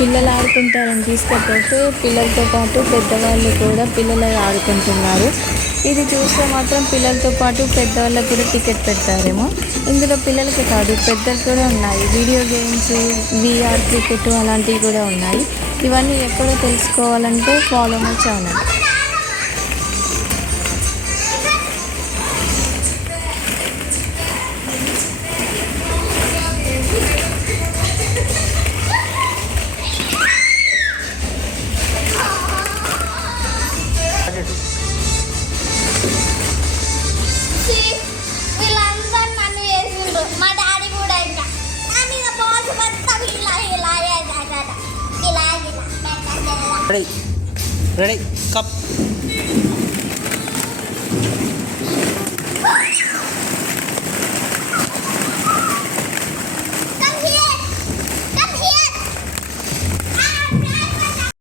పిల్లలు ఆడుకుంటారని తీసుకపోతే పిల్లలతో పాటు పెద్దవాళ్ళు కూడా పిల్లలు ఆడుకుంటున్నారు. ఇది చూస్తే మాత్రం పిల్లలతో పాటు పెద్దవాళ్ళకు కూడా టికెట్ పెడతారేమో. ఇందులో పిల్లలకి కాదు పెద్దలు కూడా ఉన్నాయి. వీడియో గేమ్స్ విఆర్ క్రికెట్ అలాంటివి కూడా ఉన్నాయి. ఇవన్నీ ఎక్కడో తెలుసుకోవాలంటే ఫాలో మై ఛానల్ వీళ్ళందరూ నన్ను వేసిండ్రు మా డాడీ కూడా ఇంకా నా మీద మొత్తం ఇలా ఇలా ఇలా రెడీ రెడీ కప్